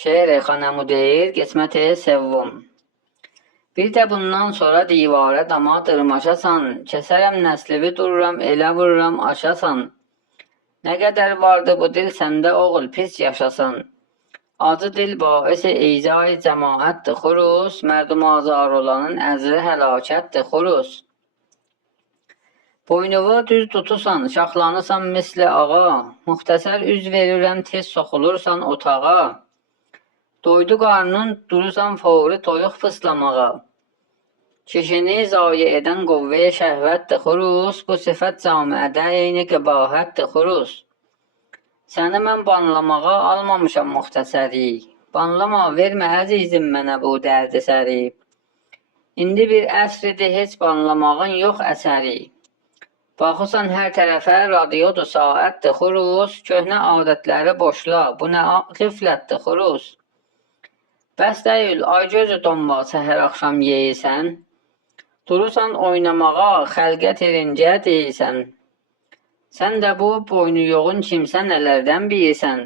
Şeir xanəmu deyir, qismət sevvum. Bir də bundan sonra divara dama dırmaşasan, kəsərəm nəslivi dururam, elə vururam aşasan. Nə qədər vardı bu dil səndə oğul pis yaşasan. Acı dil baisi icai cəmaətdir xurus, mərdum azar olanın əzri həlakətdir xurus. Boynuvu düz tutursan, şaxlanırsan misli ağa, muxtəsər üz verirəm, tez soxulursan otağa. Doydu qarnın, durursan fori toyuq fıslamağa. Kişini zayi edən qovvəyə şəhvətdir xurus, bu sifət camiədə eyni qəbahətdir xurus. Səni mən banlamağa almamışam muxtəsəri, banlama vermə əzizim mənə bu dərdi səri. İndi bir əsridir heç banlamağın yox əsəri. Baxırsan hər tərəfə radiodur saətdir xurus, köhnə adətləri boşla, bu nə qiflətdir xurus. Bəs deyil, ay gözü donmaq səhər axşam yeyirsən, durursan oynamağa, xəlqə tirincə deyirsən. Sən də bu boynu yoğun kimsən nələrdən bilirsən.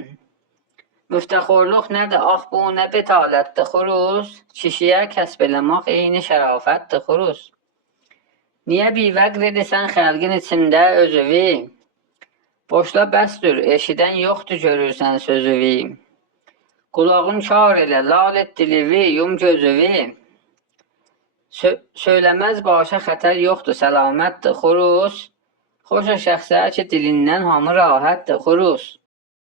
Müftəxorluq nədir, ax bu nə betalətdir xurus, kişiyə kəsb eləmək eyni şərafətdir xurus. Niyə bivəqr edirsən xəlqin içində özüvi? Boşla bəsdür, eşidən yoxdur görürsən sözüvi. Qulağın kar elə, lal et dilivi, yum gözüvi. Söyləməz başa xətər yoxdur, səlamətdir xurus. Xoşa şəxsə ki dilindən hamı rahatdır xurus.